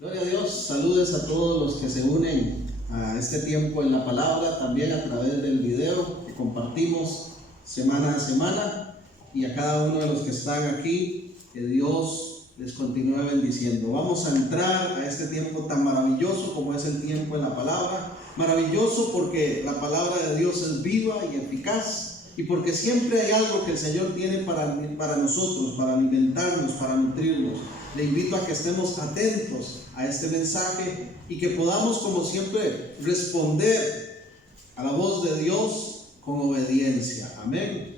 Gloria a Dios, saludes a todos los que se unen a este tiempo en la palabra, también a través del video que compartimos semana a semana, y a cada uno de los que están aquí, que Dios les continúe bendiciendo. Vamos a entrar a este tiempo tan maravilloso como es el tiempo en la palabra. Maravilloso porque la palabra de Dios es viva y eficaz, y porque siempre hay algo que el Señor tiene para nosotros, para alimentarnos, para nutrirnos. Le invito a que estemos atentos a este mensaje y que podamos, como siempre, responder a la voz de Dios con obediencia. Amén.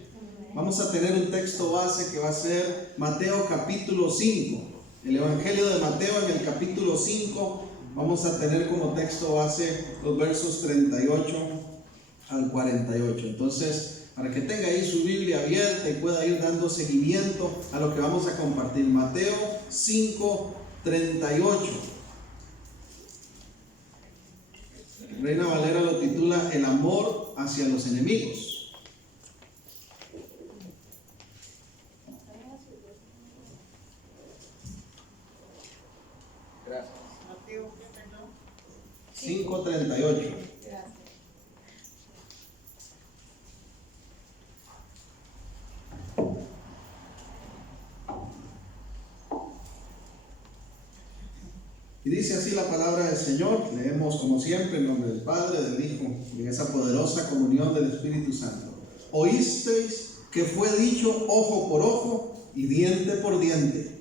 Vamos a tener un texto base que va a ser Mateo capítulo 5. El Evangelio de Mateo en el capítulo 5. Vamos a tener como texto base los versos 38 al 48. Entonces, para que tenga ahí su Biblia abierta y pueda ir dando seguimiento a lo que vamos a compartir. Mateo 5, 38. Reina Valera lo titula El amor hacia los enemigos. Gracias. Mateo 5, 38. Y dice así la palabra del Señor. Leemos como siempre en nombre del Padre, del Hijo y en esa poderosa comunión del Espíritu Santo. Oísteis que fue dicho ojo por ojo y diente por diente.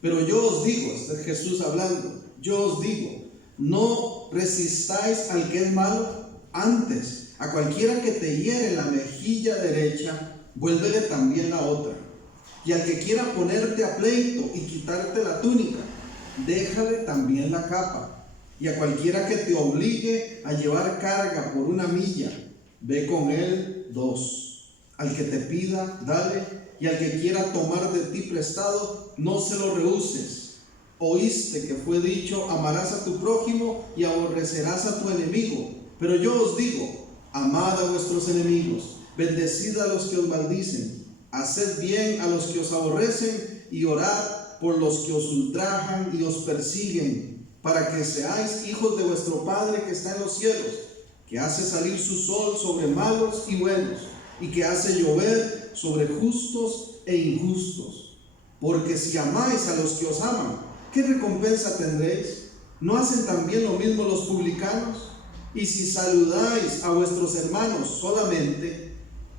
Pero yo os digo, este es Jesús hablando, yo os digo, no resistáis al que es malo, antes a cualquiera que te hiere la mejilla derecha, vuélvele también la otra. Y al que quiera ponerte a pleito y quitarte la túnica, déjale también la capa. Y a cualquiera que te obligue a llevar carga por una milla, ve con él 2. Al que te pida, dale, y al que quiera tomar de ti prestado, no se lo rehuses. Oíste que fue dicho, amarás a tu prójimo y aborrecerás a tu enemigo. Pero yo os digo, amad a vuestros enemigos, bendecid a los que os maldicen, haced bien a los que os aborrecen y orad por los que os ultrajan y os persiguen, para que seáis hijos de vuestro Padre que está en los cielos, que hace salir su sol sobre malos y buenos, y que hace llover sobre justos e injustos. Porque si amáis a los que os aman, ¿qué recompensa tendréis? ¿No hacen también lo mismo los publicanos? Y si saludáis a vuestros hermanos solamente,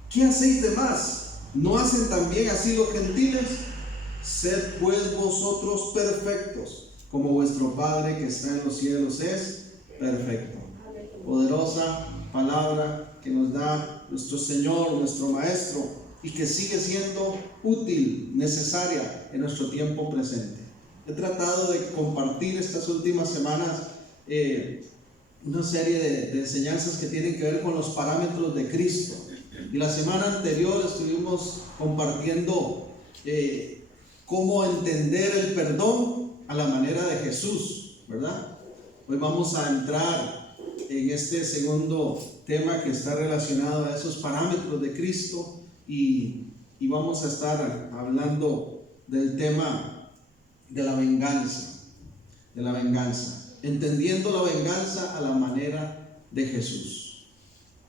¿qué hacéis de más? ¿No hacen también así los gentiles? Sed pues vosotros perfectos, como vuestro Padre que está en los cielos es perfecto. Poderosa palabra que nos da nuestro Señor, nuestro Maestro, y que sigue siendo útil, necesaria en nuestro tiempo presente. He tratado de compartir estas últimas semanas una serie de enseñanzas que tienen que ver con los parámetros de Cristo. Y la semana anterior estuvimos compartiendo cómo entender el perdón a la manera de Jesús, ¿verdad? Hoy vamos a entrar en este segundo tema que está relacionado a esos parámetros de Cristo y vamos a estar hablando del tema de la venganza, entendiendo la venganza a la manera de Jesús.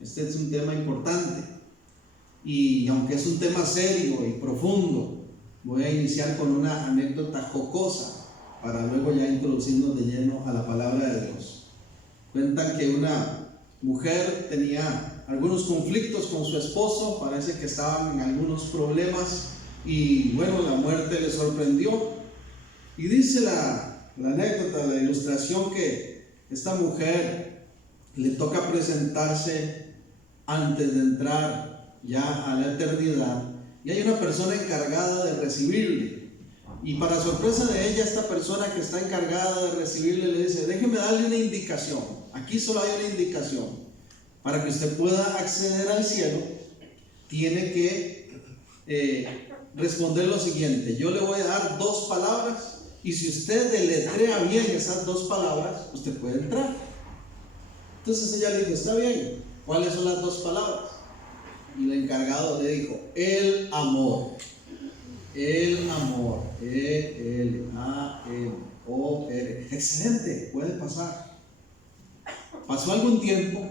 Este es un tema importante y aunque es un tema serio y profundo, voy a iniciar con una anécdota jocosa para luego ya introducirnos de lleno a la palabra de Dios. Cuentan que una mujer tenía algunos conflictos con su esposo, parece que estaban en algunos problemas y bueno, la muerte le sorprendió. Y dice la anécdota, la ilustración, que esta mujer le toca presentarse antes de entrar ya a la eternidad. Y hay una persona encargada de recibirle. Y para sorpresa de ella, esta persona que está encargada de recibirle le dice: déjeme darle una indicación. Aquí solo hay una indicación. Para que usted pueda acceder al cielo, tiene que responder lo siguiente. Yo le voy a dar 2 palabras y si usted deletrea bien esas 2 palabras, usted puede entrar. Entonces ella le dijo: está bien, ¿cuáles son las 2 palabras? Y el encargado le dijo: el amor. El amor. E-L-A-M-O-R. excelente, puede pasar. Pasó algún tiempo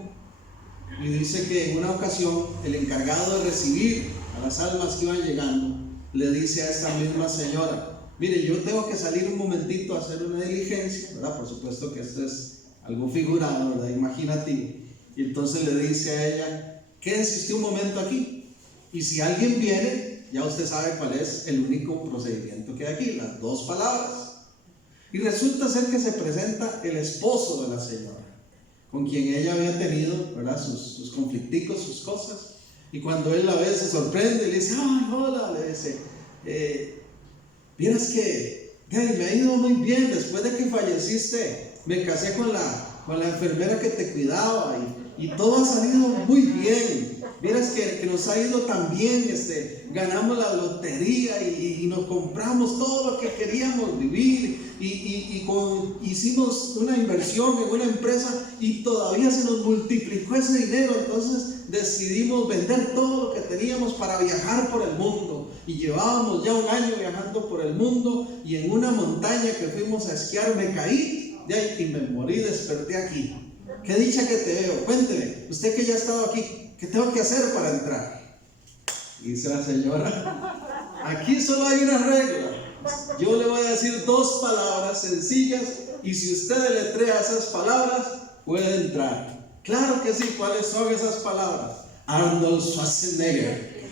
y dice que en una ocasión el encargado de recibir a las almas que iban llegando le dice a esta misma señora: mire, yo tengo que salir un momentito a hacer una diligencia, ¿verdad? Por supuesto que esto es algo figurado, ¿verdad? Imaginativo. Y entonces le dice a ella: quédese usted un momento aquí, y si alguien viene, ya usted sabe cuál es el único procedimiento que hay aquí, las dos palabras. Y resulta ser que se presenta el esposo de la señora, con quien ella había tenido, ¿verdad?, sus conflicticos, sus cosas. Y cuando él la ve, se sorprende y le dice: ay, hola, le dice, vieras que me ha ido muy bien. Después de que falleciste, me casé con la enfermera que te cuidaba y todo ha salido muy bien. Vieras que nos ha ido tan bien, ganamos la lotería y nos compramos todo lo que queríamos vivir hicimos una inversión en una empresa y todavía se nos multiplicó ese dinero. Entonces decidimos vender todo lo que teníamos para viajar por el mundo, y llevábamos ya un año viajando por el mundo, y en una montaña que fuimos a esquiar me caí y me morí, desperté aquí. Qué dicha que te veo, cuénteme, usted que ya ha estado aquí, ¿qué tengo que hacer para entrar? Dice la señora: aquí solo hay una regla. Yo le voy a decir dos palabras sencillas, y si usted deletrea esas palabras, puede entrar. Claro que sí. ¿Cuáles son esas palabras? Arnold Schwarzenegger.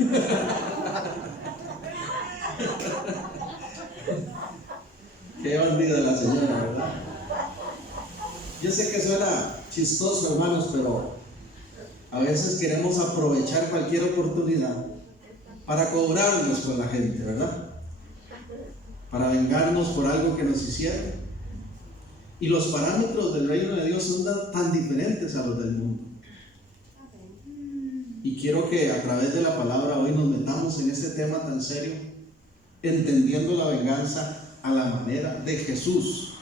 Qué bandida la señora, ¿verdad? Yo sé que suena chistoso, hermanos, pero a veces queremos aprovechar cualquier oportunidad para cobrarnos con la gente, ¿verdad? Para vengarnos por algo que nos hicieron. Y los parámetros del reino de Dios son tan diferentes a los del mundo. Y quiero que a través de la palabra hoy nos metamos en este tema tan serio, entendiendo la venganza a la manera de Jesús,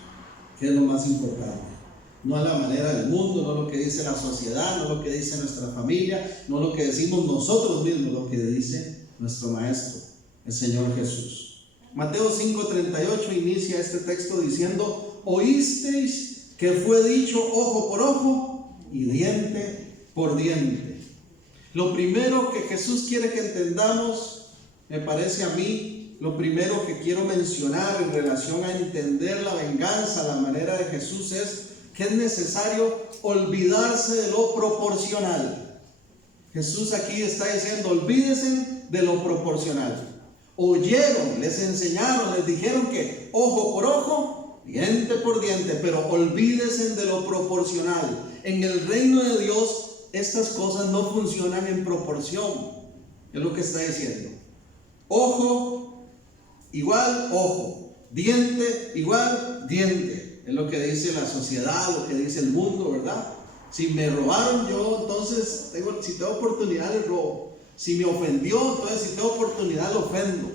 que es lo más importante. No a la manera del mundo, no lo que dice la sociedad, no lo que dice nuestra familia, no lo que decimos nosotros mismos, lo que dice nuestro Maestro, el Señor Jesús. Mateo 5:38 inicia este texto diciendo: oísteis que fue dicho ojo por ojo y diente por diente. Lo primero que Jesús quiere que entendamos, me parece a mí, lo primero que quiero mencionar en relación a entender la venganza a la manera de Jesús, es que es necesario olvidarse de lo proporcional. Jesús aquí está diciendo: olvídense de lo proporcional. Oyeron, les enseñaron, les dijeron que ojo por ojo, diente por diente, pero olvídense de lo proporcional. En el reino de Dios estas cosas no funcionan en proporción. Es lo que está diciendo. Ojo igual ojo, diente igual diente. Es lo que dice la sociedad, lo que dice el mundo, ¿verdad? Si me robaron, yo entonces si tengo oportunidad le robo. Si me ofendió, entonces si tengo oportunidad lo ofendo.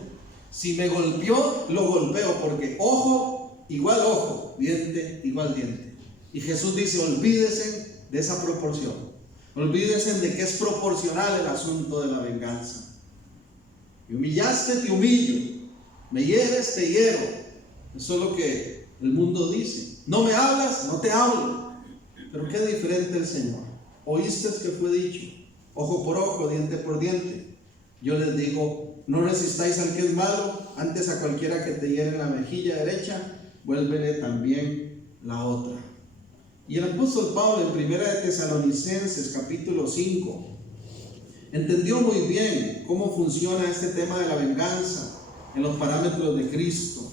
Si me golpeó, lo golpeo, porque ojo igual ojo, diente igual diente. Y Jesús dice: olvídense de esa proporción. Olvídense de que es proporcional el asunto de la venganza. Me humillaste, te humillo. Me hieres, te hiero. Eso es lo que el mundo dice. No me hablas, no te hablo. Pero qué diferente el Señor. Oíste que fue dicho ojo por ojo, diente por diente. Yo les digo: no resistáis al que es malo, antes a cualquiera que te hiere en la mejilla derecha, vuélvele también la otra. Y el apóstol Pablo en 1 de Tesalonicenses capítulo 5 entendió muy bien cómo funciona este tema de la venganza en los parámetros de Cristo.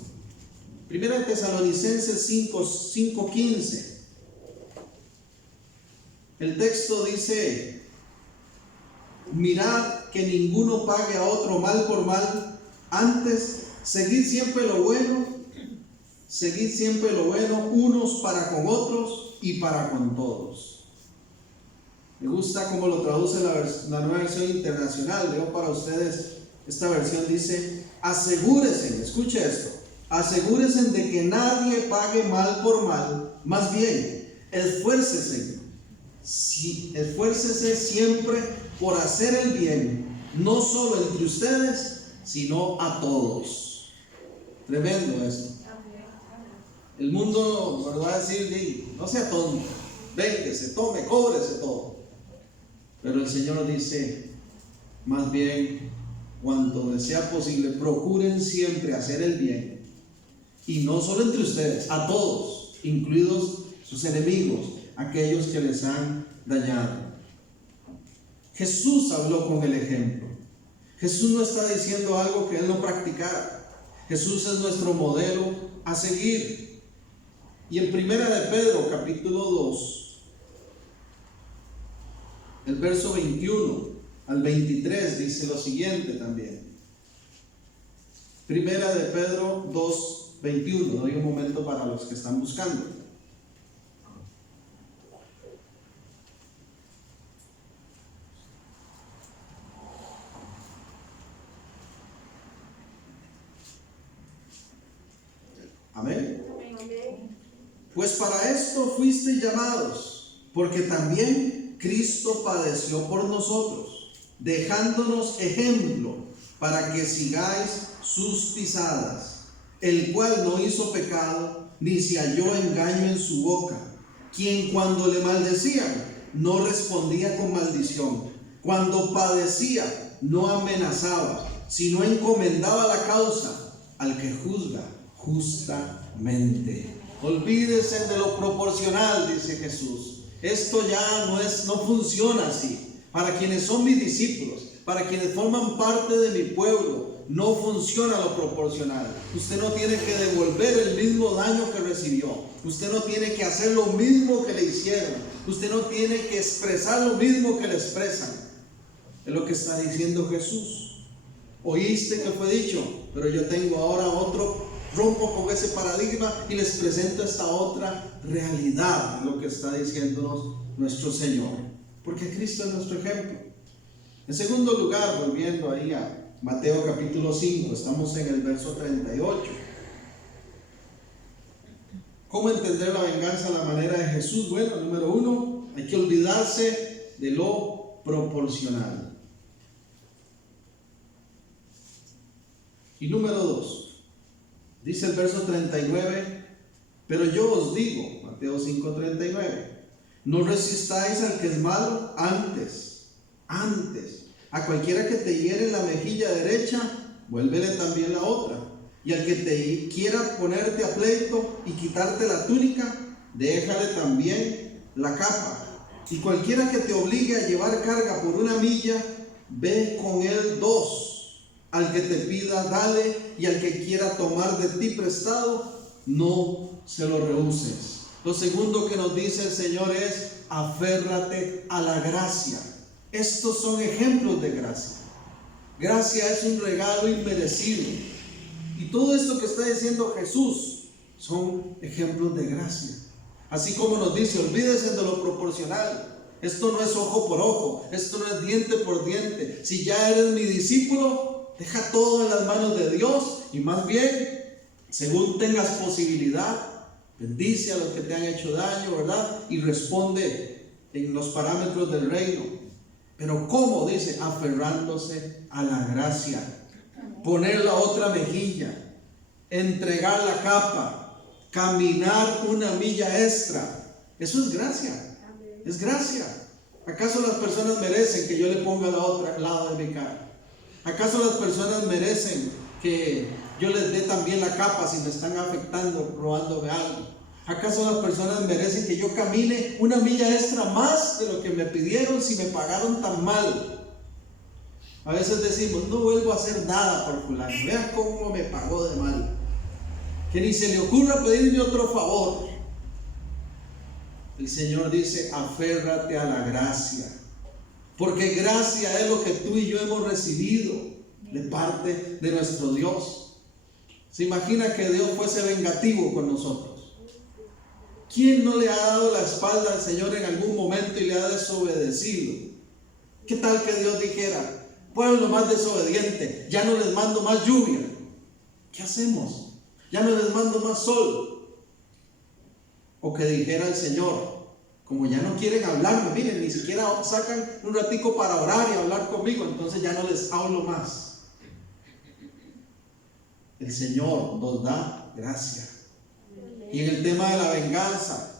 1 de Tesalonicenses 5:15. El texto dice: mirad que ninguno pague a otro mal por mal, antes seguid siempre lo bueno, unos para con otros y para con todos. Me gusta cómo lo traduce la nueva versión internacional. Leo para ustedes, esta versión dice: asegúrense, escuche esto, asegúrense de que nadie pague mal por mal, más bien, esfuércese siempre por hacer el bien, no solo entre ustedes, sino a todos. Tremendo esto. El mundo nos va a decir, no sea tonto, véngase, tome, cóbrese todo. Pero el Señor dice, más bien, cuanto les sea posible, procuren siempre hacer el bien. Y no solo entre ustedes, a todos, incluidos sus enemigos, aquellos que les han dañado. Jesús habló con el ejemplo. Jesús no está diciendo algo que Él no practicara. Jesús es nuestro modelo a seguir. Y en Primera de Pedro, capítulo 2, el verso 21 al 23 dice lo siguiente también. Primera de Pedro 2, 21. Doy un momento para los que están buscando. Amén. Pues para esto fuisteis llamados, porque también Cristo padeció por nosotros, dejándonos ejemplo para que sigáis sus pisadas, el cual no hizo pecado, ni se halló engaño en su boca, quien cuando le maldecían no respondía con maldición, cuando padecía no amenazaba, sino encomendaba la causa al que juzga justamente. Olvídense de lo proporcional, dice Jesús. Esto ya no funciona así. Para quienes son mis discípulos, para quienes forman parte de mi pueblo, no funciona lo proporcional. Usted no tiene que devolver el mismo daño que recibió. Usted no tiene que hacer lo mismo que le hicieron. Usted no tiene que expresar lo mismo que le expresan. Es lo que está diciendo Jesús. Oíste que fue dicho, pero yo tengo ahora otro. Rompo con ese paradigma y les presento esta otra realidad, lo que está diciéndonos nuestro Señor, porque Cristo es nuestro ejemplo. En segundo lugar, volviendo ahí a Mateo capítulo 5, estamos en el verso 38. ¿Cómo entender la venganza a la manera de Jesús? Bueno, número uno, hay que olvidarse de lo proporcional. Y número dos, dice el verso 39, pero yo os digo, Mateo 5:39, no resistáis al que es malo, antes, a cualquiera que te hiere en la mejilla derecha, vuélvele también la otra, y al que te quiera ponerte a pleito y quitarte la túnica, déjale también la capa, y cualquiera que te obligue a llevar carga por una milla, ve con él 2. Al que te pida, dale, y al que quiera tomar de ti prestado, no se lo rehuses. Lo segundo que nos dice el Señor es, aférrate a la gracia. Estos son ejemplos de gracia. Gracia es un regalo inmerecido. Y todo esto que está diciendo Jesús son ejemplos de gracia. Así como nos dice, olvídese de lo proporcional. Esto no es ojo por ojo, esto no es diente por diente. Si ya eres mi discípulo, deja todo en las manos de Dios y más bien, según tengas posibilidad, bendice a los que te han hecho daño, ¿verdad? Y responde en los parámetros del reino. Pero ¿cómo? Dice, aferrándose a la gracia, poner la otra mejilla, entregar la capa, caminar una milla extra. Eso es gracia, es gracia. ¿Acaso las personas merecen que yo le ponga la otra lado de mi cara? ¿Acaso las personas merecen que yo les dé también la capa si me están afectando, robándome algo? ¿Acaso las personas merecen que yo camine una milla extra más de lo que me pidieron si me pagaron tan mal? A veces decimos, no vuelvo a hacer nada por fulano, vea cómo me pagó de mal, que ni se le ocurra pedirme otro favor. El Señor dice, aférrate a la gracia. Porque gracia es lo que tú y yo hemos recibido de parte de nuestro Dios. ¿Se imagina que Dios fuese vengativo con nosotros? ¿Quién no le ha dado la espalda al Señor en algún momento y le ha desobedecido? ¿Qué tal que Dios dijera, pueblo más desobediente, ya no les mando más lluvia? ¿Qué hacemos? Ya no les mando más sol. O que dijera el Señor, como ya no quieren hablarme, miren, ni siquiera sacan un ratico para orar y hablar conmigo, entonces ya no les hablo más. El Señor nos da gracia. Y en el tema de la venganza,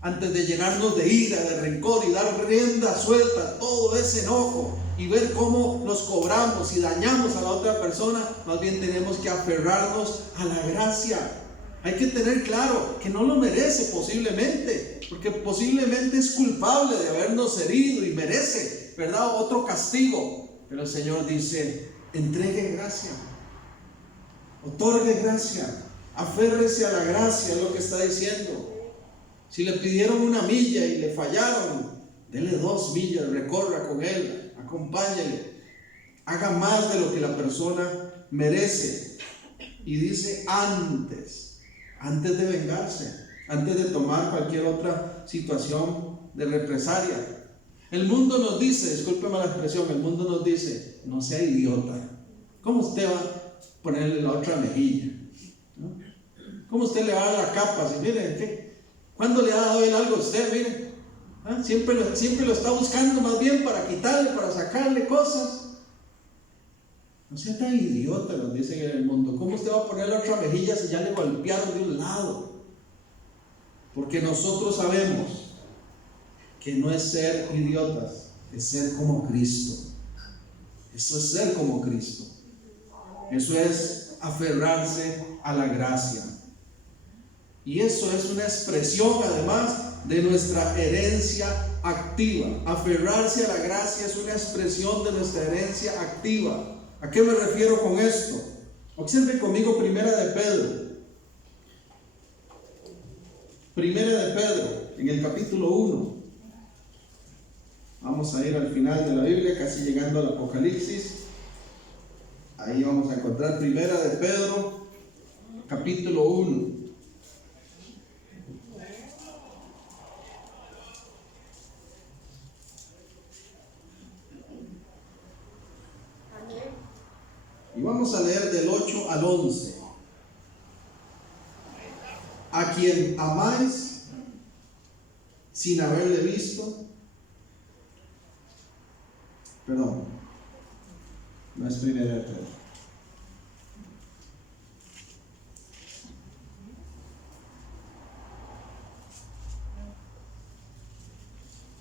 antes de llenarnos de ira, de rencor y dar rienda suelta a todo ese enojo y ver cómo nos cobramos y dañamos a la otra persona, más bien tenemos que aferrarnos a la gracia. Hay que tener claro que no lo merece posiblemente, porque posiblemente es culpable de habernos herido y merece, ¿verdad?, otro castigo. Pero el Señor dice: entregue gracia, otorgue gracia, aférrese a la gracia, es lo que está diciendo. Si le pidieron 1 milla y le fallaron, dele 2 millas, recorra con él, acompáñele, haga más de lo que la persona merece. Y dice antes de vengarse, antes de tomar cualquier otra situación de represalia. El mundo nos dice, discúlpeme la expresión, el mundo nos dice: no sea idiota. ¿Cómo usted va a ponerle la otra mejilla? ¿No? ¿Cómo usted le va a dar la capa? Si mire, ¿qué? ¿Cuándo le ha dado él algo a usted? Mire, ¿ah? Siempre lo está buscando más bien para quitarle, para sacarle cosas. No sea tan idiota, nos dicen en el mundo. ¿Cómo usted va a poner la otra mejilla si ya le golpearon de un lado? Porque nosotros sabemos que no es ser idiotas, es ser como Cristo. Eso es ser como Cristo. Eso es aferrarse a la gracia. Y eso es una expresión además de nuestra herencia activa. Aferrarse a la gracia es una expresión de nuestra herencia activa. ¿A qué me refiero con esto? Observe conmigo Primera de Pedro. Primera de Pedro, en el capítulo 1. Vamos a ir al final de la Biblia, casi llegando al Apocalipsis. Ahí vamos a encontrar Primera de Pedro, capítulo 1. Y vamos a leer del 8 al 11. A quien amáis sin haberle visto. Perdón, no es Primera de Pedro.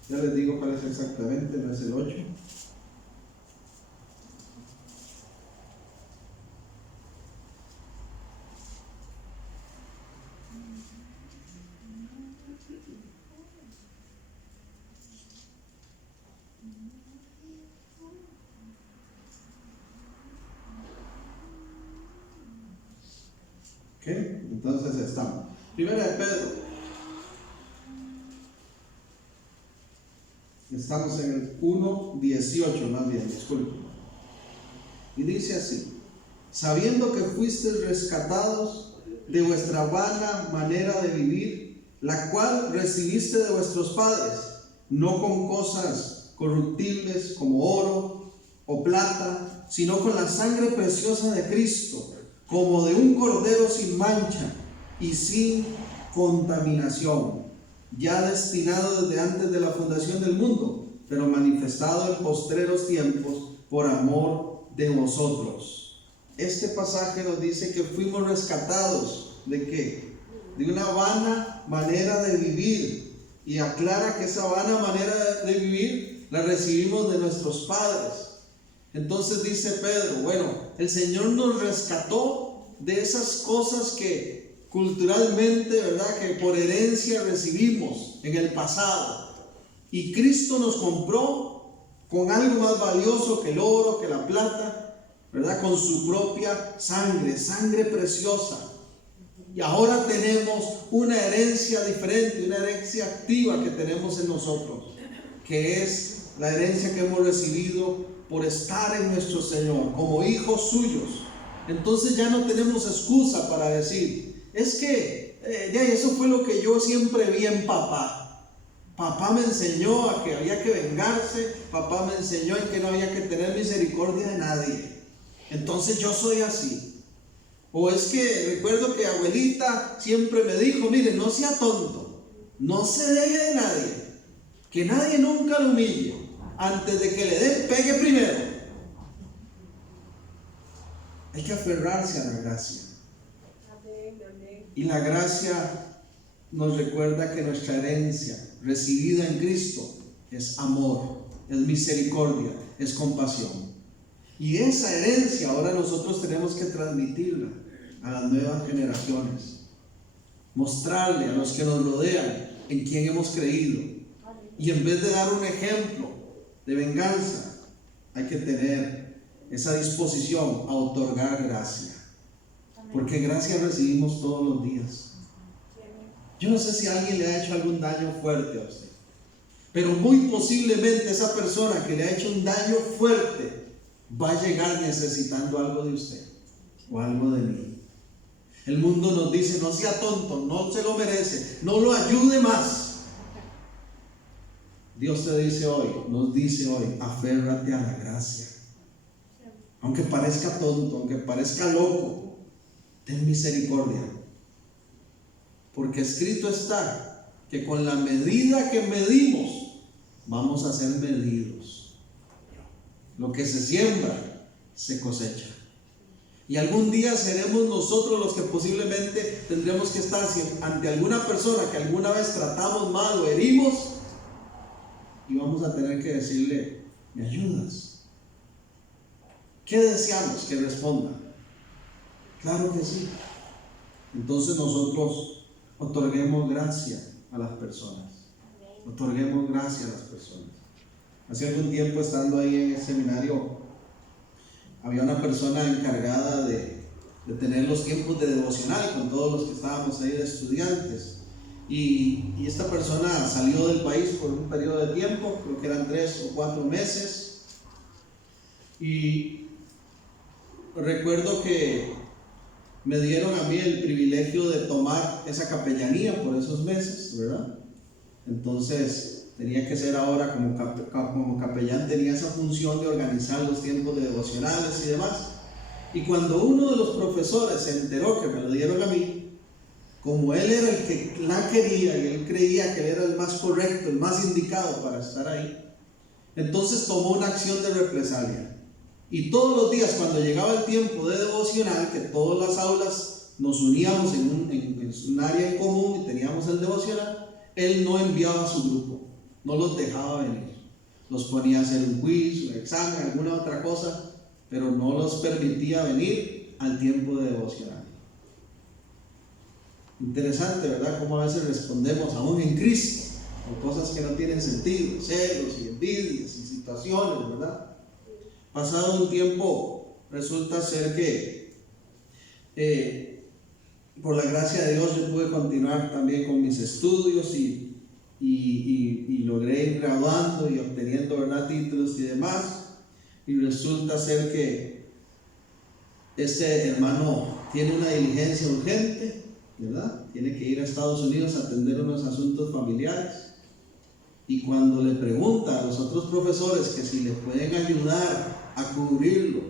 Ya les digo cuál es exactamente, no es el 8. ¿Ok? Entonces estamos. Primera de Pedro. Estamos en el 1:18 más bien, disculpen. Y dice así: sabiendo que fuisteis rescatados de vuestra vana manera de vivir, la cual recibiste de vuestros padres, no con cosas corruptibles como oro o plata, sino con la sangre preciosa de Cristo, como de un cordero sin mancha y sin contaminación, ya destinado desde antes de la fundación del mundo, pero manifestado en postreros tiempos por amor de vosotros. Este pasaje nos dice que fuimos rescatados ¿de qué? De una vana manera de vivir, y aclara que esa vana manera de vivir la recibimos de nuestros padres. Entonces dice Pedro, bueno, el Señor nos rescató de esas cosas que culturalmente, ¿verdad?, que por herencia recibimos en el pasado, y Cristo nos compró con algo más valioso que el oro, que la plata, ¿verdad?, con su propia sangre, sangre preciosa. Y ahora tenemos una herencia diferente, una herencia activa que tenemos en nosotros, que es la herencia que hemos recibido por estar en nuestro Señor, como hijos suyos. Entonces ya no tenemos excusa para decir, es que eso fue lo que yo siempre vi en papá. Papá me enseñó a que había que vengarse, papá me enseñó en que no había que tener misericordia de nadie. Entonces yo soy así. O es que recuerdo que abuelita siempre me dijo, mire, no sea tonto, no se deje de nadie, que nadie nunca lo humille, antes de que le dé, pegue primero. Hay que aferrarse a la gracia. Y la gracia nos recuerda que nuestra herencia recibida en Cristo es amor, es misericordia, es compasión. Y esa herencia ahora nosotros tenemos que transmitirla a las nuevas generaciones, mostrarle a los que nos rodean en quién hemos creído. Y en vez de dar un ejemplo de venganza, hay que tener esa disposición a otorgar gracia, porque gracia recibimos todos los días. Yo no sé si alguien le ha hecho algún daño fuerte a usted, pero muy posiblemente esa persona que le ha hecho un daño fuerte va a llegar necesitando algo de usted o algo de mí. El mundo nos dice: no sea tonto, no se lo merece, no lo ayude más. Dios te dice hoy, nos dice hoy: aférrate a la gracia. Aunque parezca tonto, aunque parezca loco, ten misericordia. Porque escrito está que con la medida que medimos, vamos a ser medidos. Lo que se siembra, se cosecha. Y algún día seremos nosotros los que posiblemente tendremos que estar ante alguna persona que alguna vez tratamos mal o herimos, y vamos a tener que decirle: ¿me ayudas? ¿Qué deseamos que responda? Claro que sí. Entonces nosotros otorguemos gracia a las personas. Otorguemos gracia a las personas. Hace algún tiempo, estando ahí en el seminario, había una persona encargada de tener los tiempos de devocional con todos los que estábamos ahí de estudiantes. Y esta persona salió del país por un periodo de tiempo, creo que eran 3 o 4 meses. Y recuerdo que me dieron a mí el privilegio de tomar esa capellanía por esos meses, ¿verdad? Entonces tenía que ser ahora como capellán, tenía esa función de organizar los tiempos de devocionales y demás. Y cuando uno de los profesores se enteró que me lo dieron a mí, como él era el que la quería y él creía que él era el más correcto, el más indicado para estar ahí, entonces tomó una acción de represalia. Y todos los días, cuando llegaba el tiempo de devocional, que todas las aulas nos uníamos en un área en común y teníamos el devocional, él no enviaba a su grupo, no los dejaba venir. Los ponía a hacer un quiz, un examen, alguna otra cosa, pero no los permitía venir al tiempo de devocional. Interesante, ¿verdad? Cómo a veces respondemos aún en Cristo por cosas que no tienen sentido, celos y envidias y situaciones, ¿verdad? Pasado un tiempo, resulta ser que por la gracia de Dios yo pude continuar también con mis estudios y logré ir graduando y obteniendo, ¿verdad?, títulos y demás. Y resulta ser que este hermano tiene una diligencia urgente, ¿verdad? Tiene que ir a Estados Unidos a atender unos asuntos familiares. Y cuando le pregunta a los otros profesores que si le pueden ayudar a cubrirlo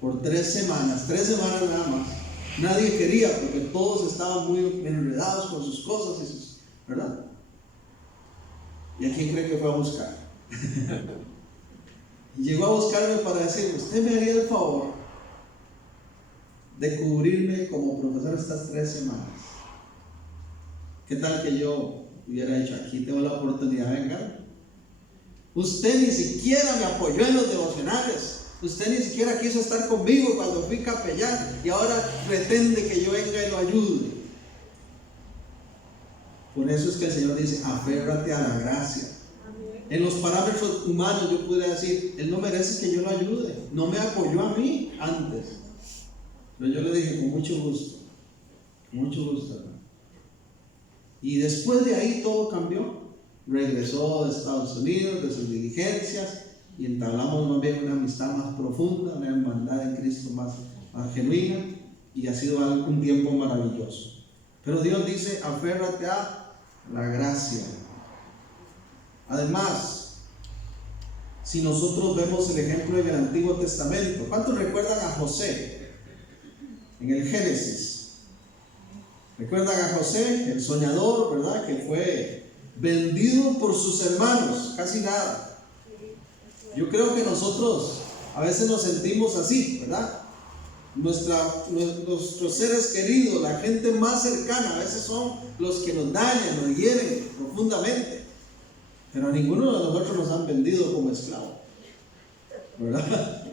por 3 semanas nada más, nadie quería, porque todos estaban muy enredados con sus cosas, ¿verdad? ¿Y a quién cree que fue a buscar? Y llegó a buscarme para decirme: usted me haría el favor de cubrirme como profesor estas 3 semanas. ¿Qué tal que yo hubiera dicho: aquí tengo la oportunidad, venga? Usted ni siquiera me apoyó en los devocionales, usted ni siquiera quiso estar conmigo cuando fui capellán y ahora pretende que yo venga y lo ayude. Por eso es que el Señor dice: aférrate a la gracia. En los parámetros humanos yo pudiera decir: él no merece que yo lo ayude, no me apoyó a mí antes. Pero yo le dije: con mucho gusto, hermano. Y después de ahí todo cambió. Regresó de Estados Unidos, de sus diligencias, y entablamos más bien una amistad más profunda, una hermandad en Cristo más genuina, y ha sido un tiempo maravilloso. Pero Dios dice: aférrate a la gracia. Además, si nosotros vemos el ejemplo en el Antiguo Testamento, ¿cuántos recuerdan a José en el Génesis? ¿Recuerdan a José, el soñador, verdad? Que fue vendido por sus hermanos, casi nada. Yo creo que nosotros a veces nos sentimos así, ¿verdad? nuestros seres queridos, la gente más cercana, a veces son los que nos dañan, nos hieren profundamente. Pero a ninguno de nosotros nos han vendido como esclavo, ¿verdad?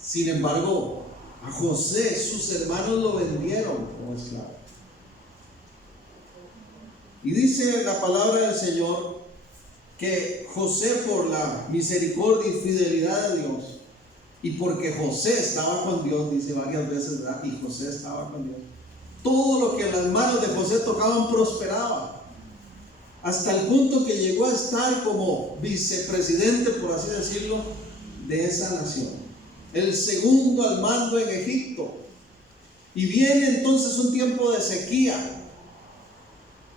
Sin embargo, a José, sus hermanos lo vendieron como esclavo. Y dice la palabra del Señor que José, por la misericordia y fidelidad de Dios, y porque José estaba con Dios, dice varias veces, ¿verdad? Y José estaba con Dios, todo lo que en las manos de José tocaban prosperaba, hasta el punto que llegó a estar como vicepresidente, por así decirlo, de esa nación, el segundo al mando en Egipto. Y viene entonces un tiempo de sequía,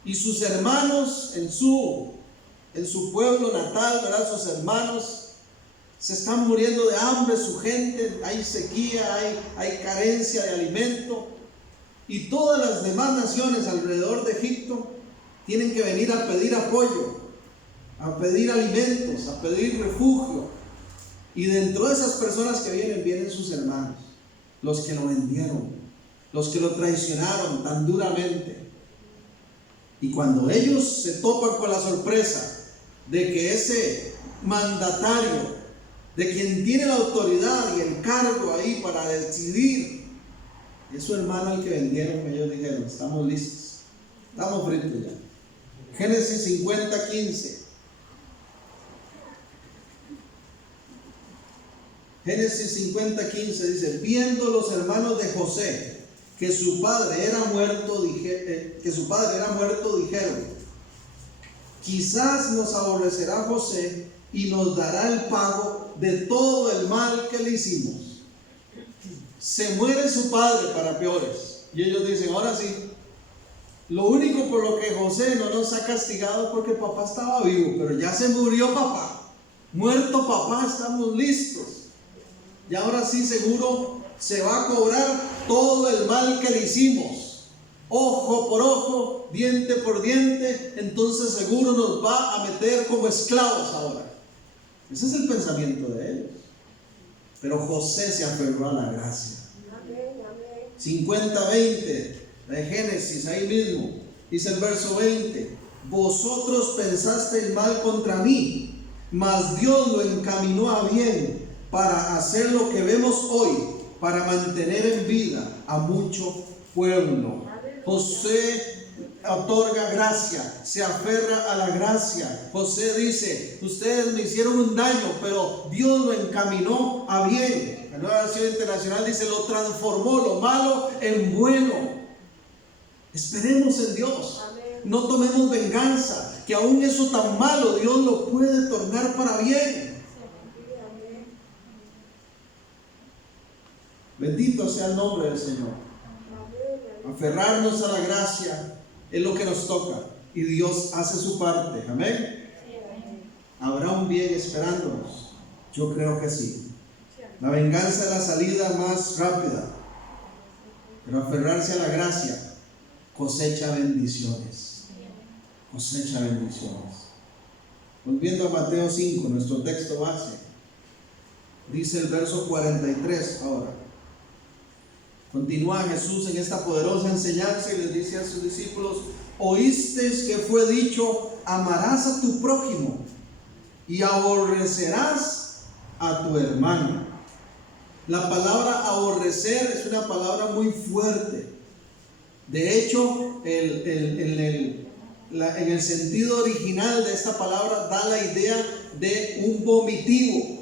y sus hermanos en su pueblo natal, ¿verdad? Sus hermanos se están muriendo de hambre, su gente, hay sequía, hay carencia de alimento, y todas las demás naciones alrededor de Egipto tienen que venir a pedir apoyo, a pedir alimentos, a pedir refugio. Y dentro de esas personas que vienen sus hermanos, los que lo vendieron, los que lo traicionaron tan duramente. Y cuando ellos se topan con la sorpresa de que ese mandatario, de quien tiene la autoridad y el cargo ahí para decidir, es su hermano el que vendieron, ellos dijeron: estamos listos, estamos fritos ya. Génesis 50:15. Génesis 50:15 dice: viendo los hermanos de José que su padre era muerto, dijeron: quizás nos aborrecerá José y nos dará el pago de todo el mal que le hicimos. Se muere su padre para peores, y ellos dicen: ahora sí, lo único por lo que José no nos ha castigado es porque papá estaba vivo, pero ya se murió papá, muerto papá, estamos listos. Y ahora sí seguro se va a cobrar todo el mal que le hicimos, ojo por ojo, diente por diente. Entonces seguro nos va a meter como esclavos ahora. Ese es el pensamiento de ellos. Pero José se aferró a la gracia. 50:20 de Génesis, ahí mismo, dice el verso 20: vosotros pensasteis mal contra mí, mas Dios lo encaminó a bien para hacer lo que vemos hoy, para mantener en vida a mucho pueblo. José otorga gracia, se aferra a la gracia. José dice: ustedes me hicieron un daño, pero Dios lo encaminó a bien. La Nueva Versión Internacional dice: lo transformó lo malo en bueno. Esperemos en Dios. No tomemos venganza, que aún eso tan malo Dios lo puede tornar para bien. Bendito sea el nombre del Señor. Aferrarnos a la gracia es lo que nos toca, y Dios hace su parte. Amén. ¿Habrá un bien esperándonos? Yo creo que sí. La venganza es la salida más rápida, pero aferrarse a la gracia cosecha bendiciones. Cosecha bendiciones. Volviendo a Mateo 5, nuestro texto base, dice el verso 43 ahora. Continúa Jesús en esta poderosa enseñanza y les dice a sus discípulos: oísteis que fue dicho: amarás a tu prójimo y aborrecerás a tu hermano. La palabra aborrecer es una palabra muy fuerte. De hecho, en el sentido original de esta palabra da la idea de un vomitivo.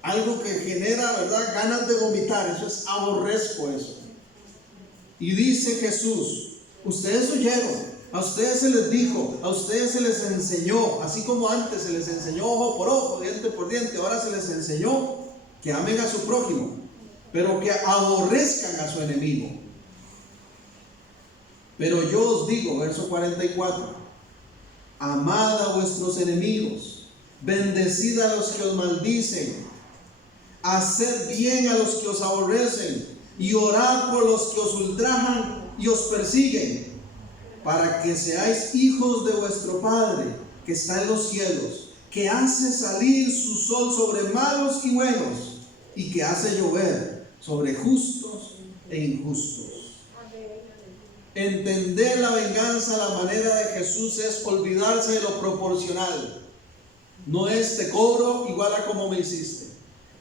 Algo que genera, ¿verdad?, ganas de vomitar. Eso es aborrezco eso. Y dice Jesús: ustedes oyeron, a ustedes se les dijo, a ustedes se les enseñó, así como antes se les enseñó ojo por ojo, diente por diente, ahora se les enseñó que amen a su prójimo, pero que aborrezcan a su enemigo. Pero yo os digo, verso 44, amad a vuestros enemigos, bendecid a los que os maldicen, haced bien a los que os aborrecen, y orad por los que os ultrajan y os persiguen, para que seáis hijos de vuestro Padre que está en los cielos, que hace salir su sol sobre malos y buenos, y que hace llover sobre justos e injustos. Entender la venganza a la manera de Jesús es olvidarse de lo proporcional. No es te cobro igual a como me hiciste.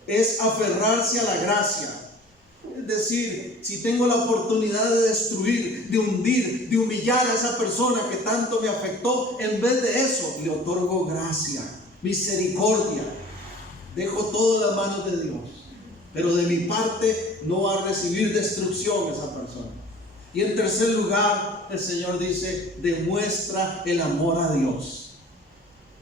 Es aferrarse a la gracia. Es decir, si tengo la oportunidad de destruir, de hundir, de humillar a esa persona que tanto me afectó, en vez de eso le otorgo gracia, misericordia. Dejo todo en las manos de Dios. Pero de mi parte no va a recibir destrucción esa persona. Y en tercer lugar, el Señor dice, demuestra el amor a Dios.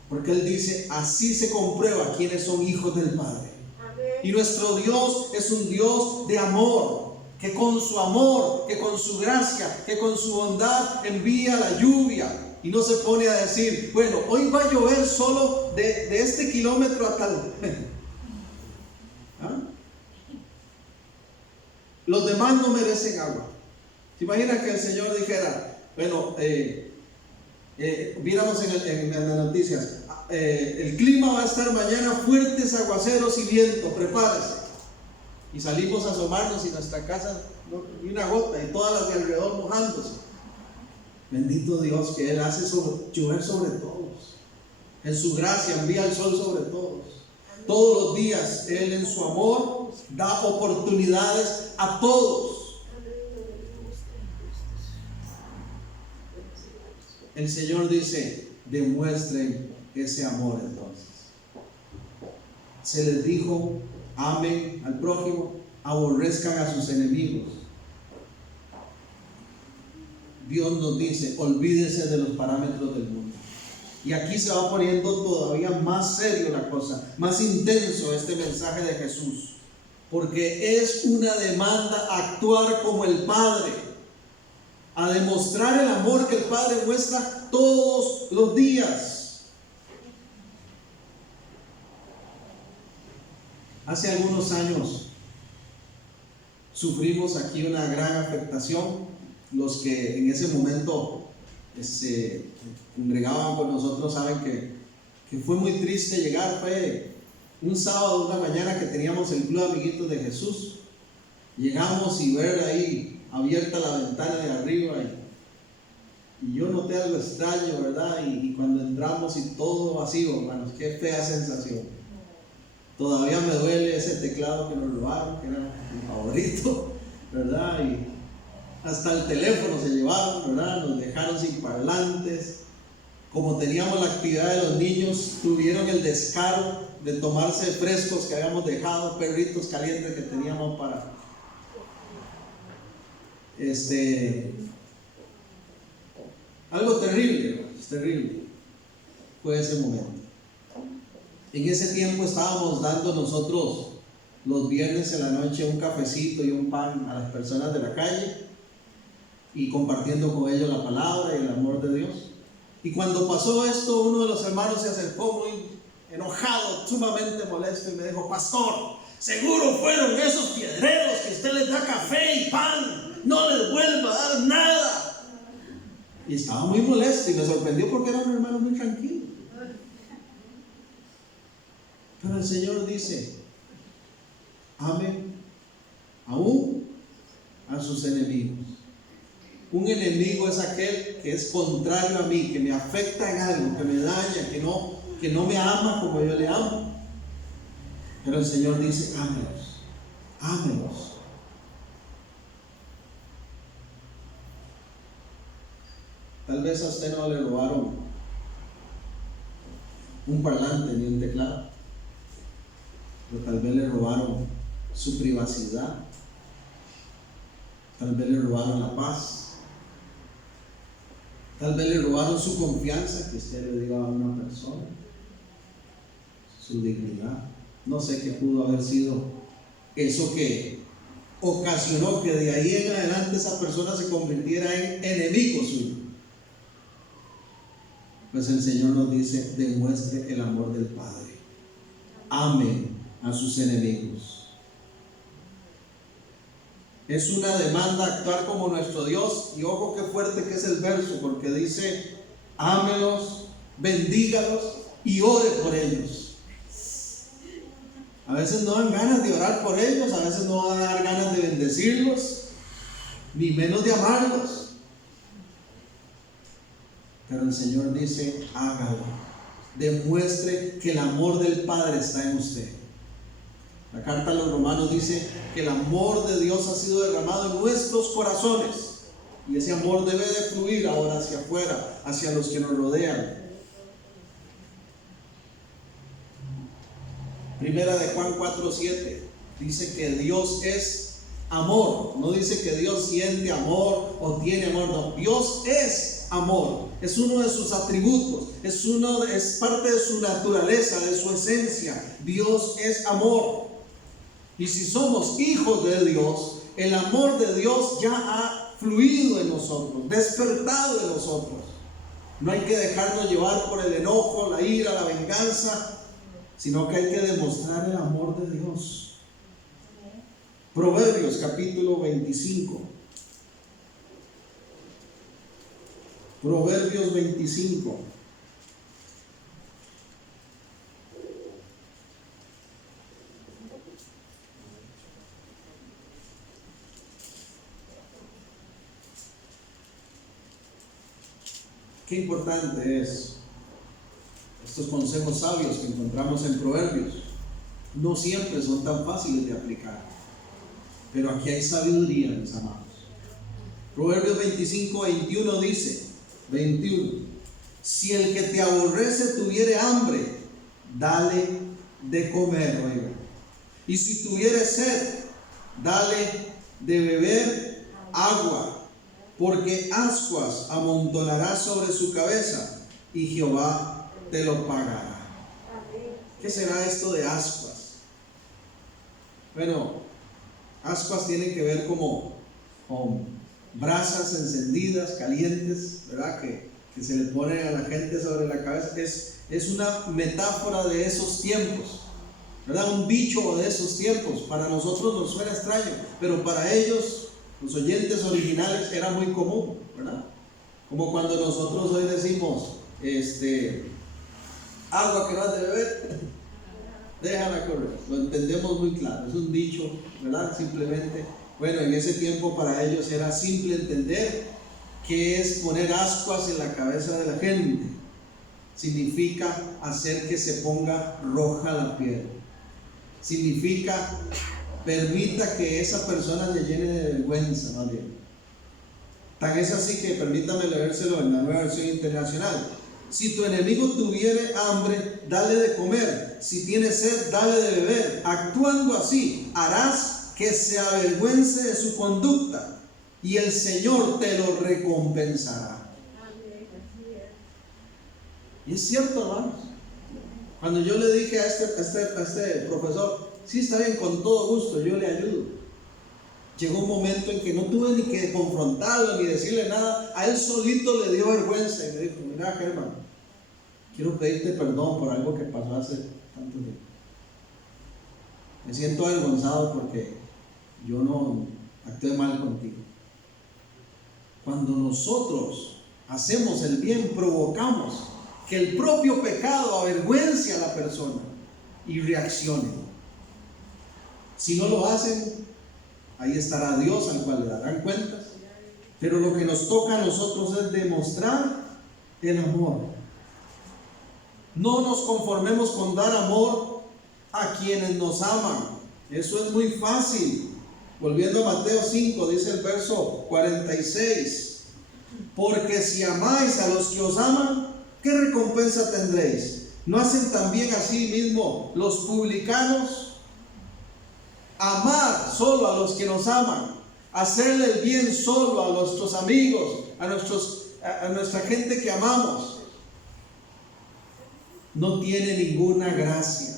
Porque Él dice, así se comprueba quiénes son hijos del Padre. Amén. Y nuestro Dios es un Dios de amor, que con su amor, que con su gracia, que con su bondad envía la lluvia. Y no se pone a decir, bueno, hoy va a llover solo de este kilómetro a tal. ¿Ah? Los demás no merecen agua. ¿Se imagina que el Señor dijera, bueno, viéramos en las noticias, el clima va a estar mañana fuertes aguaceros y viento, prepárese? Y salimos a asomarnos y nuestra casa, ni una gota, y todas las de alrededor mojándose. Bendito Dios que Él hace llover sobre todos. En su gracia envía el sol sobre todos. Todos los días Él en su amor da oportunidades a todos. El Señor dice, demuestren ese amor entonces. Se les dijo, amen al prójimo, aborrezcan a sus enemigos. Dios nos dice, olvídense de los parámetros del mundo. Y aquí se va poniendo todavía más serio la cosa, más intenso este mensaje de Jesús. Porque es una demanda a actuar como el Padre, a demostrar el amor que el Padre muestra todos los días. Hace algunos años sufrimos aquí una gran afectación. Los que en ese momento se congregaban con nosotros saben que fue muy triste llegar. Fue un sábado, una mañana que teníamos el Club Amiguitos de Jesús. Llegamos y ver ahí abierta la ventana de arriba y yo noté algo extraño, ¿verdad? Y cuando entramos y todo vacío, hermanos, qué fea sensación. Todavía me duele ese teclado que nos robaron, que era mi favorito, ¿verdad? Y hasta el teléfono se llevaron, ¿verdad? Nos dejaron sin parlantes. Como teníamos la actividad de los niños, tuvieron el descaro de tomarse frescos que habíamos dejado, perritos calientes que teníamos para algo terrible, es terrible fue ese momento. En ese tiempo estábamos dando nosotros los viernes en la noche un cafecito y un pan a las personas de la calle y compartiendo con ellos la palabra y el amor de Dios. Y cuando pasó esto, uno de los hermanos se acercó muy enojado, sumamente molesto, y me dijo: pastor, seguro fueron esos piedreros que usted les da café y pan, no les vuelva a dar nada. Y estaba muy molesto y me sorprendió porque era un hermano muy tranquilo. Pero el Señor dice: amen aún a sus enemigos. Un enemigo es aquel que es contrario a mí, que me afecta en algo, que me daña, que no me ama como yo le amo. Pero el Señor dice: ámelos, ámelos. Tal vez a usted no le robaron un parlante ni un teclado, pero tal vez le robaron su privacidad, tal vez le robaron la paz, tal vez le robaron su confianza, que usted le diga a una persona, su dignidad. No sé qué pudo haber sido eso que ocasionó que de ahí en adelante esa persona se convirtiera en enemigo suyo. Pues el Señor nos dice: demuestre el amor del Padre, amen a sus enemigos. Es una demanda actuar como nuestro Dios. Y ojo qué fuerte que es el verso, porque dice: ámelos, bendígalos y ore por ellos. A veces no dan ganas de orar por ellos, a veces no van a dar ganas de bendecirlos, ni menos de amarlos. Pero el Señor dice, hágalo. Demuestre que el amor del Padre está en usted. La carta a los Romanos dice que el amor de Dios ha sido derramado en nuestros corazones. Y ese amor debe de fluir ahora hacia afuera, hacia los que nos rodean. Primera de Juan 4:7 dice que Dios es amor. No dice que Dios siente amor o tiene amor. No, Dios es amor. Es uno de sus atributos. Es parte de su naturaleza, de su esencia. Dios es amor. Y si somos hijos de Dios, el amor de Dios ya ha fluido en nosotros, despertado en nosotros. No hay que dejarnos llevar por el enojo, la ira, la venganza, sino que hay que demostrar el amor de Dios. Proverbios capítulo 25. Proverbios 25. Qué importante es estos consejos sabios que encontramos en Proverbios. No siempre son tan fáciles de aplicar, pero aquí hay sabiduría, mis amados. Proverbios 25:21 dice, 21, si el que te aborrece tuviere hambre, dale de comer, oiga. Y si tuviere sed, dale de beber agua, porque ascuas amontonará sobre su cabeza y Jehová te lo pagará. ¿Qué será esto de ascuas? Bueno, ascuas tienen que ver como con brasas encendidas, calientes, ¿verdad? Que se le pone a la gente sobre la cabeza. Es una metáfora de esos tiempos, ¿verdad? Un dicho de esos tiempos. Para nosotros nos suena extraño, pero para ellos, los oyentes originales, era muy común, ¿verdad? Como cuando nosotros hoy decimos, agua que no has de beber, déjala correr. Lo entendemos muy claro, es un dicho, ¿verdad? Simplemente, bueno, en ese tiempo para ellos era simple entender que es poner ascuas en la cabeza de la gente. Significa hacer que se ponga roja la piel. Significa permita que esa persona le llene de vergüenza, más bien. Tan es así que permítame leérselo en la Nueva Versión Internacional. Si tu enemigo tuviere hambre, dale de comer. Si tiene sed, dale de beber. Actuando así, harás que se avergüence de su conducta y el Señor te lo recompensará. Y es cierto, hermanos. Cuando yo le dije a este profesor, sí, está bien, con todo gusto, yo le ayudo. Llegó un momento en que no tuve ni que confrontarlo, ni decirle nada. A él solito le dio vergüenza y me dijo, mira, Germán, quiero pedirte perdón por algo que pasó hace tanto tiempo. Me siento avergonzado porque yo no actué mal contigo. Cuando nosotros hacemos el bien, provocamos que el propio pecado avergüence a la persona y reaccione. Si no lo hacen, ahí estará Dios al cual le darán cuentas. Pero lo que nos toca a nosotros es demostrar el amor. No nos conformemos con dar amor a quienes nos aman. Eso es muy fácil. Volviendo a Mateo 5, dice el verso 46. Porque si amáis a los que os aman, ¿qué recompensa tendréis? ¿No hacen también así mismo los publicanos? Amar solo a los que nos aman, hacerle el bien solo a nuestros amigos, a nuestra gente que amamos, no tiene ninguna gracia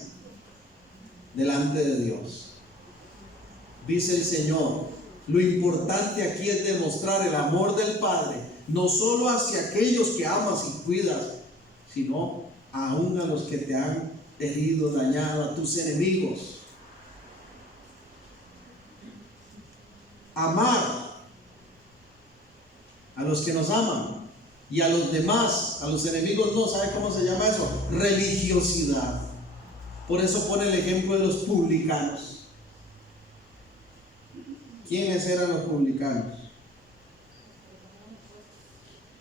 delante de Dios. Dice el Señor, lo importante aquí es demostrar el amor del Padre, no solo hacia aquellos que amas y cuidas, sino aún a los que te han herido, dañado, a tus enemigos. Amar a los que nos aman y a los demás, a los enemigos no. ¿Sabe cómo se llama eso? Religiosidad. Por eso pone el ejemplo de los publicanos. ¿Quiénes eran los publicanos?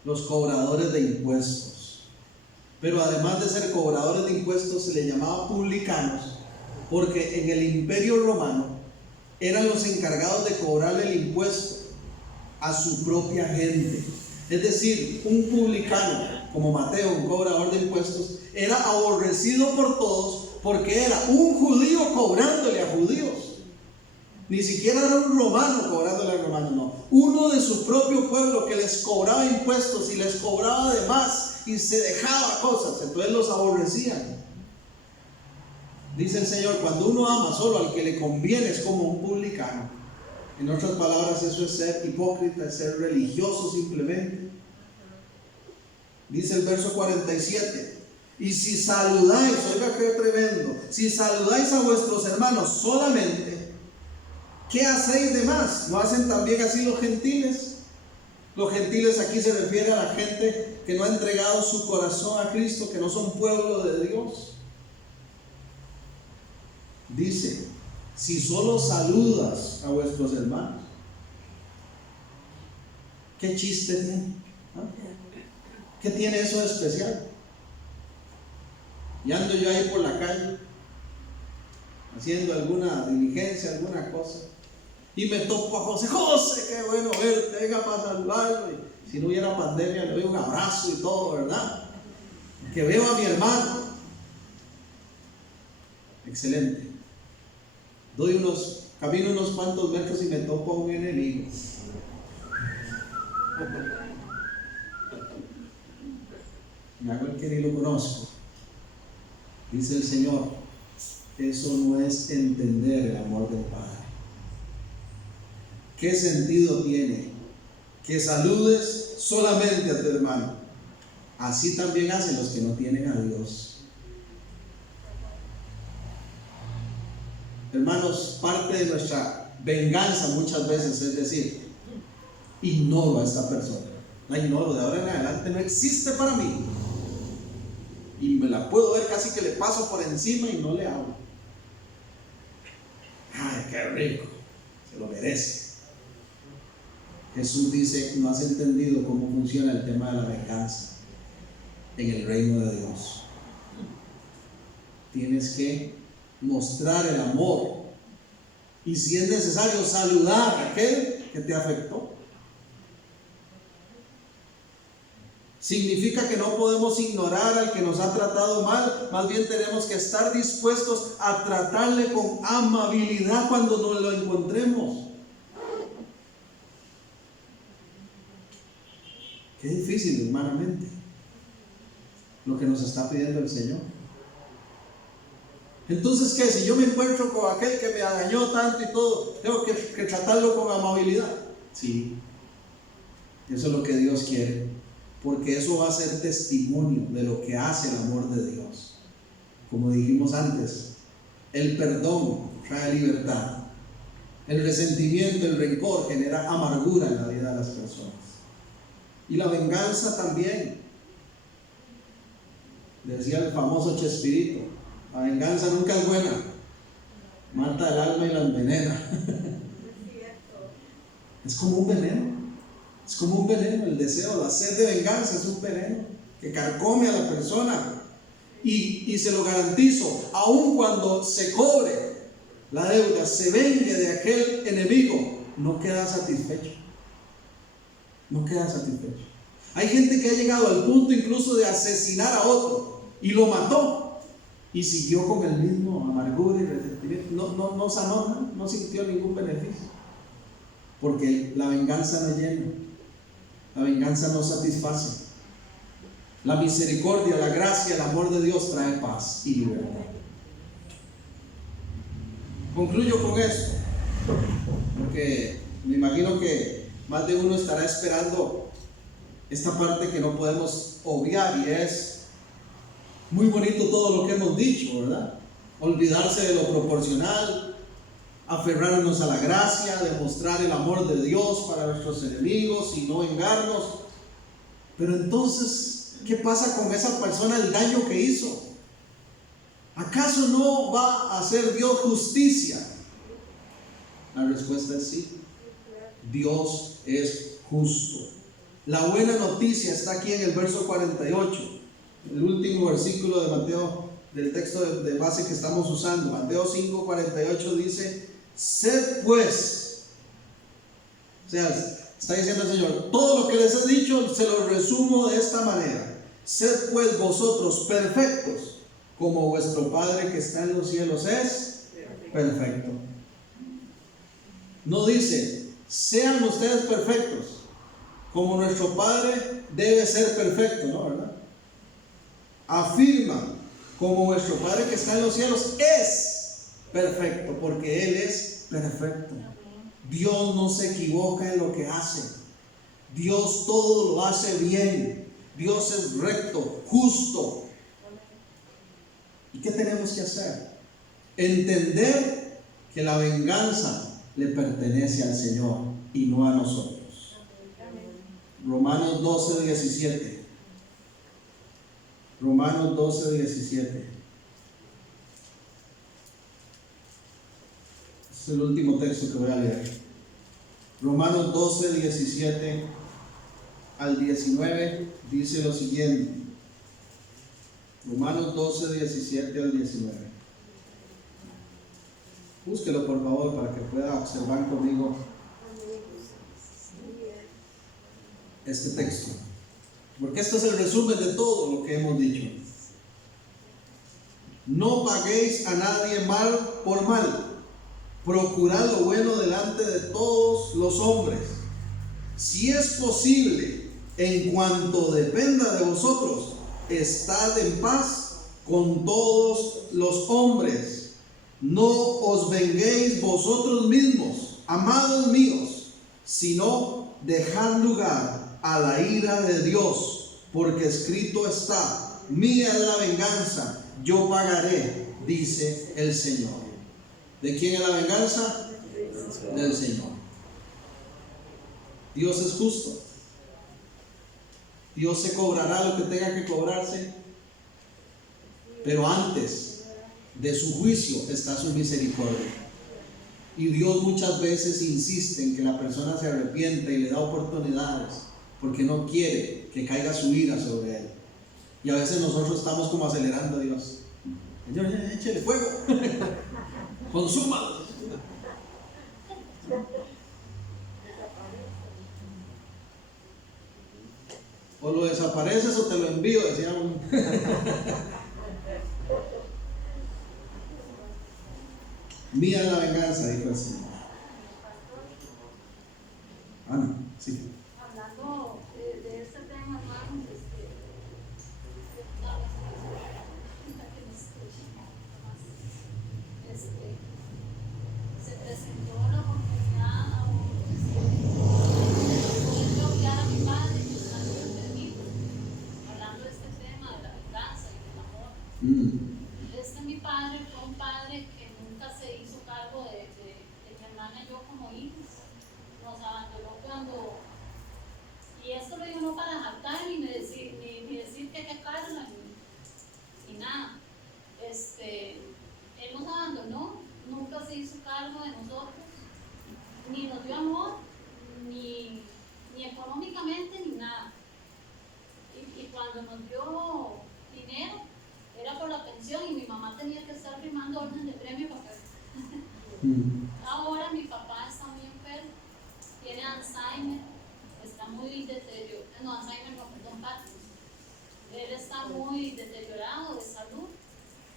Los cobradores de impuestos. Pero además de ser cobradores de impuestos, se les llamaba publicanos, porque en el Imperio Romano eran los encargados de cobrarle el impuesto a su propia gente. Es decir, un publicano, como Mateo, un cobrador de impuestos, era aborrecido por todos porque era un judío cobrándole a judíos. Ni siquiera era un romano cobrándole a romanos, no. Uno de su propio pueblo que les cobraba impuestos y les cobraba de más y se dejaba cosas, entonces los aborrecían. Dice el Señor, cuando uno ama solo al que le conviene es como un publicano. En otras palabras, eso es ser hipócrita, es ser religioso simplemente. Dice el verso 47, y si saludáis, oiga qué tremendo, si saludáis a vuestros hermanos solamente, ¿qué hacéis de más? ¿No hacen también así los gentiles? Los gentiles aquí se refiere a la gente que no ha entregado su corazón a Cristo, que no son pueblo de Dios. Dice, si solo saludas a vuestros hermanos, ¿qué chiste tiene? ¿Ah? ¿Qué tiene eso de especial? Y ando yo ahí por la calle, haciendo alguna diligencia, alguna cosa, y me topo a José. José, qué bueno verte, venga para saludarlo. Y si no hubiera pandemia, le doy un abrazo y todo, ¿verdad? Que veo a mi hermano. Excelente. Camino unos cuantos metros y me topo a un enemigo. Me hago el que ni lo conozco. Dice el Señor, eso no es entender el amor del Padre. ¿Qué sentido tiene que saludes solamente a tu hermano? Así también hacen los que no tienen a Dios. Hermanos, parte de nuestra venganza muchas veces es decir, ignoro a esta persona, la ignoro, de ahora en adelante no existe para mí, y me la puedo ver, casi que le paso por encima y no le hablo. Ay, qué rico, se lo merece. Jesús dice, no has entendido cómo funciona el tema de la venganza en el reino de Dios. Tienes que mostrar el amor y si es necesario saludar a aquel que te afectó. Significa que no podemos ignorar al que nos ha tratado mal, más bien tenemos que estar dispuestos a tratarle con amabilidad cuando nos lo encontremos. Qué difícil, hermanamente, lo que nos está pidiendo el Señor. Entonces, ¿qué? Si yo me encuentro con aquel que me dañó tanto y todo, ¿tengo que tratarlo con amabilidad? Sí, eso es lo que Dios quiere, porque eso va a ser testimonio de lo que hace el amor de Dios. Como dijimos antes, el perdón trae libertad, el resentimiento, el rencor genera amargura en la vida de las personas, y la venganza también. Decía el famoso Chespirito, la venganza nunca es buena, mata el alma y la envenena. Es como un veneno, es como un veneno, el deseo, la sed de venganza es un veneno que carcome a la persona, y se lo garantizo, aun cuando se cobre la deuda, se vengue de aquel enemigo, no queda satisfecho, no queda satisfecho. Hay gente que ha llegado al punto incluso de asesinar a otro y lo mató, y siguió con el mismo amargura y resentimiento. No sanó, no sintió ningún beneficio, porque la venganza no llena, la venganza no satisface. La misericordia, la gracia, el amor de Dios trae paz y libertad. Concluyo con esto, porque me imagino que más de uno estará esperando esta parte que no podemos obviar, y es muy bonito todo lo que hemos dicho, ¿verdad? Olvidarse de lo proporcional, aferrarnos a la gracia, demostrar el amor de Dios para nuestros enemigos y no vengarnos. Pero entonces, ¿qué pasa con esa persona, el daño que hizo? ¿Acaso no va a hacer Dios justicia? La respuesta es sí. Dios es justo. La buena noticia está aquí en el verso 48, el último versículo de Mateo, del texto de base que estamos usando. Mateo 5:48 dice: sed pues, o sea, está diciendo el Señor, todo lo que les he dicho se lo resumo de esta manera: sed pues vosotros perfectos, como vuestro Padre que está en los cielos es perfecto. No dice, sean ustedes perfectos, como nuestro Padre debe ser perfecto, ¿no? ¿Verdad? Afirma, como vuestro Padre que está en los cielos es perfecto, porque Él es perfecto. Dios no se equivoca en lo que hace. Dios todo lo hace bien. Dios es recto, justo. ¿Y qué tenemos que hacer? Entender que la venganza le pertenece al Señor y no a nosotros. Romanos 12:17. Romanos 12:17. Es el último texto que voy a leer. Romanos 12:17 al 19 dice lo siguiente. Romanos 12:17 al 19. Búsquelo por favor para que pueda observar conmigo este texto, porque esto es el resumen de todo lo que hemos dicho. No paguéis a nadie mal por mal, procurad lo bueno delante de todos los hombres. Si es posible, en cuanto dependa de vosotros, estad en paz con todos los hombres. No os venguéis vosotros mismos, amados míos, sino dejad lugar a la ira de Dios, porque escrito está: mía es la venganza, yo pagaré, dice el Señor. ¿De quién es la venganza? Del Señor. Dios es justo. Dios se cobrará lo que tenga que cobrarse, pero antes de su juicio está su misericordia. Y Dios muchas veces insiste en que la persona se arrepienta y le da oportunidades, porque no quiere que caiga su ira sobre él. Y a veces nosotros estamos como acelerando a Dios. Señor, ya, échele fuego. Consúmalo. O lo desapareces o te lo envío, decía uno. Mía es la venganza, dijo el Señor. Ana, sí. Hablando de este tema, hermano, se presentó la oportunidad a poder bloquear a mi padre y usar el permiso, hablando de este tema de la venganza y del amor. Mi padre fue un padre que nunca se hizo cargo de mi hermana y yo como hijos. Nos abandonó cuando, y esto lo digo no para jactar ni decir que hay que carla ni nada. Él nos abandonó, nunca se hizo cargo de nosotros, ni nos dio amor, ni económicamente, ni nada. Y cuando nos dio dinero, era por la pensión y mi mamá tenía que estar firmando orden de premio para que... Ahora mi papá está muy enfermo, tiene Alzheimer, está muy deteriorado, no, Alzheimer no, perdón, Parkinson. Él está muy deteriorado de salud,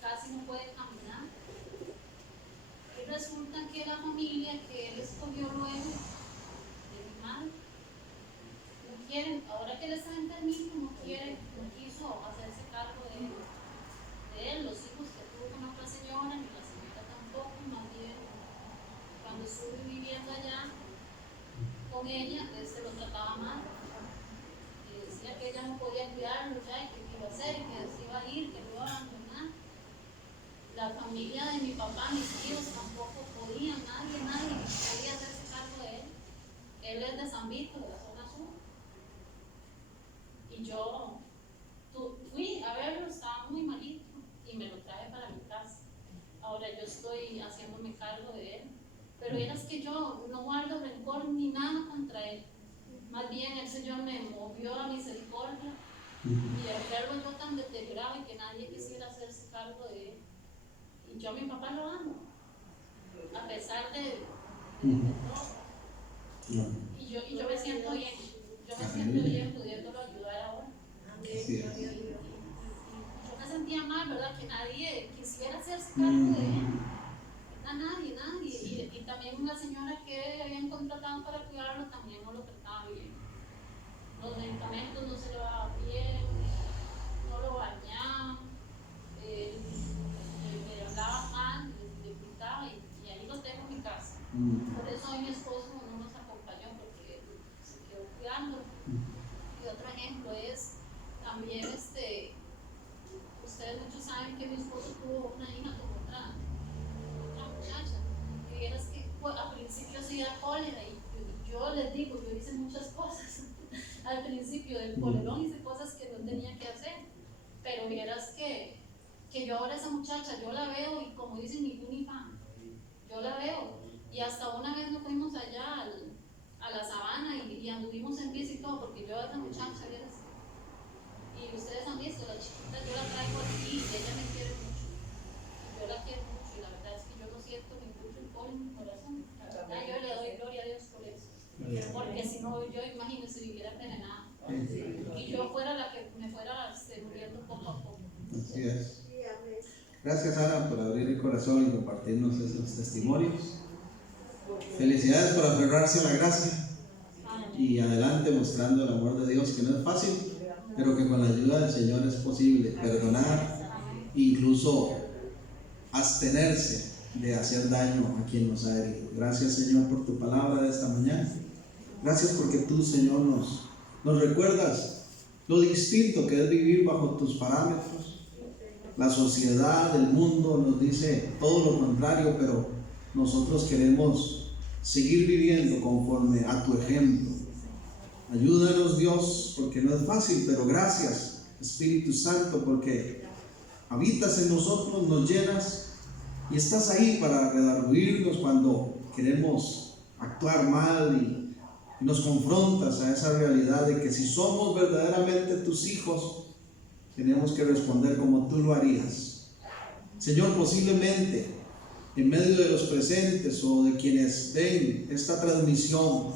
casi no puede caminar. Y resulta que la familia que él escogió luego, de mi madre, no quieren, ahora que él está enfermito, no quiso hacerse cargo de él, los hijos que tuvo con otra señora, ni la señora tampoco, más bien cuando estuve viviendo allá con ella, lo trataba mal, decía que ella no podía cuidarlo ya, y que iba a hacer, y que se iba a ir, que lo iba a abandonar. La familia de mi papá, mis tíos tampoco podían, nadie podía hacerse cargo de él. Él es de San Vito, de la zona sur, y yo fui a verlo, estaba muy malito y me lo traje para mi casa. ahora yo estoy haciéndome cargo de él. Pero vieras que yo no guardo rencor ni nada contra él. Más bien el Señor me movió a misericordia y al verlo yo tan deteriorado y que nadie quisiera hacerse cargo de él. Y yo a mi papá lo amo, a pesar de todo. Y yo me siento bien, pudiéndolo ayudar ahora. Así es. Yo me sentía mal, ¿verdad? Que nadie quisiera hacerse cargo de él. Nadie. Y también la señora que habían contratado para cuidarlo también no lo trataba bien. Los medicamentos no se le daban bien, no lo bañaban, le hablaba mal, le gritaba y ahí lo tengo en mi casa. Por eso hoy mi esposo no nos acompañó porque se quedó cuidando. Y otro ejemplo es también ustedes muchos saben que mi esposo tuvo una hija con otra muchacha. Y vieras que al principio sí era cólera y yo les digo, yo hice muchas cosas. Al principio del colerón hice cosas que no tenía que hacer. Pero vieras que yo ahora esa muchacha, yo la veo y como dicen mi fan, yo la veo. Y hasta una vez nos fuimos allá a la sabana y anduvimos en bici y todo, porque yo a esa muchacha, vieras. Y ustedes han visto, la chiquita yo la traigo aquí y ella me quiere mucho. Yo la quiero mucho y la verdad es que yo no siento ningún rencor en mi corazón. La verdad yo le doy gloria a Dios por eso. Porque si no, yo imagínense viviera envenenada. Y yo fuera la que me fuera muriendo poco a poco. Así es. Gracias, Ana, por abrir el corazón y compartirnos esos testimonios. Felicidades por aferrarse a la gracia y adelante mostrando el amor de Dios, que no es fácil, pero que con la ayuda del Señor es posible perdonar, incluso abstenerse de hacer daño a quien nos ha herido. Gracias, Señor, por tu palabra de esta mañana. Gracias porque tú, Señor, nos recuerdas lo distinto que es vivir bajo tus parámetros. La sociedad, el mundo nos dice todo lo contrario, pero nosotros queremos seguir viviendo conforme a tu ejemplo. Ayúdanos, Dios, porque no es fácil, pero gracias, Espíritu Santo, porque habitas en nosotros, nos llenas y estás ahí para redarguirnos cuando queremos actuar mal y nos confrontas a esa realidad de que si somos verdaderamente tus hijos, tenemos que responder como tú lo harías. Señor, posiblemente en medio de los presentes o de quienes ven esta transmisión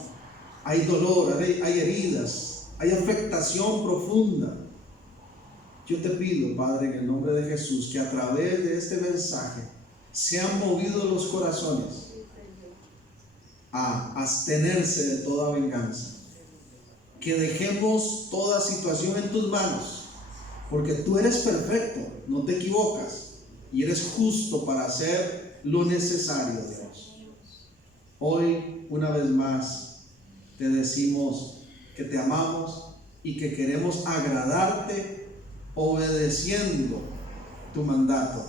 hay dolor, hay heridas, hay afectación profunda. Yo te pido, Padre, en el nombre de Jesús, que a través de este mensaje sean movidos los corazones a abstenerse de toda venganza, que dejemos toda situación en tus manos, porque tú eres perfecto, no te equivocas y eres justo para hacer lo necesario, Dios. Hoy, una vez más, te decimos que te amamos y que queremos agradarte obedeciendo tu mandato.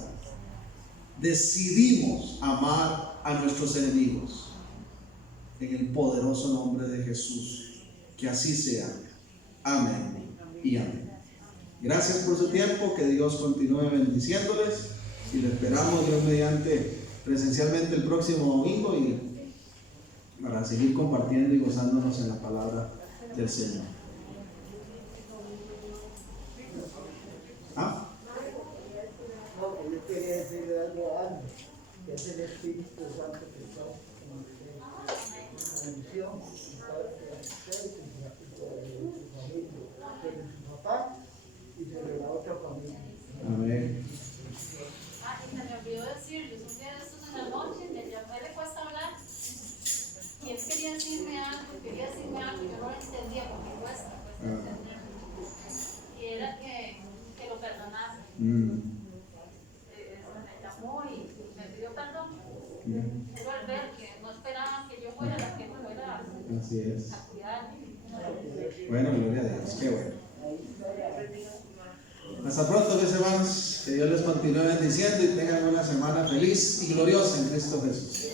Decidimos amar a nuestros enemigos en el poderoso nombre de Jesús. Que así sea. Amén y amén. Gracias por su tiempo, que Dios continúe bendiciéndoles y le esperamos, Dios mediante, presencialmente el próximo domingo y para seguir compartiendo y gozándonos en la palabra del Señor. ¿Ah? No, yo quería decirle algo a Ana, que es el Espíritu Santo que está en misión, sobre su papá y sobre la otra familia. Amén. Y se me olvidó decirles, un día de estos en la noche, me le cuesta hablar, y él quería decirme algo, y yo no lo entendía porque cuesta entenderlo. Y era que lo perdonara. Me llamó y me pidió perdón. Pero al ver que no esperaba que yo fuera la que me fuera Así es. a cuidar. Bueno, gloria a Dios, qué bueno. Hasta pronto, mis hermanos. Que Dios les continúe bendiciendo y tengan una semana feliz y gloriosa en Cristo Jesús.